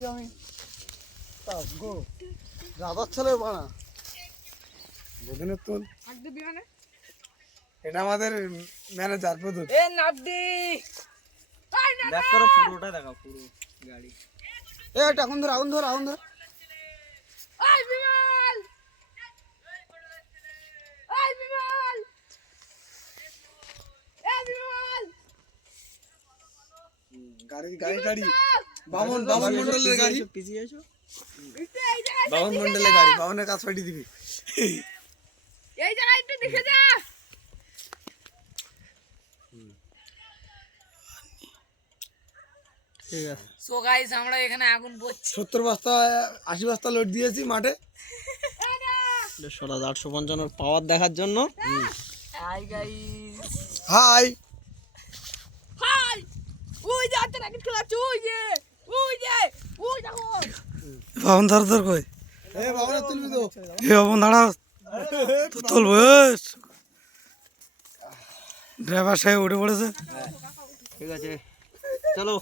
আমি গো রাজার ছেলে বানা তুল এটা আমাদের ম্যানেজার প্রদুত দেখ করো পুরোটা দেখাও পুরো গাড়ি এটা আগুন ধর আগুন ধর আগুন ধর গাড়ি গাড়ি গাড়ি বামন বামন মন্ডলের গাড়ি পিছিয়ে এসো বামন মন্ডলের গাড়ি বামনের কাজ পাঠিয়ে দিবি এই জায়গা একটু দেখে যা। ঠিক আছে সো গাইস আমরা এখানে আগুন পোচ্ছি 70 বস্তা 80 বস্তা লোড দিয়েছি মাঠে 16855 এর পাওয়ার দেখার জন্য হাই গাইস হাই হাই ওই যে আতে রাকেট খেলাচ্ছে ওই দেখো বাবন ধর ধর কই এ বাবা তুলবি তো এ বাবন দাঁড়া তো তোল বয়স ড্রাইভার সাহেব উঠে পড়েছে ঠিক আছে চলো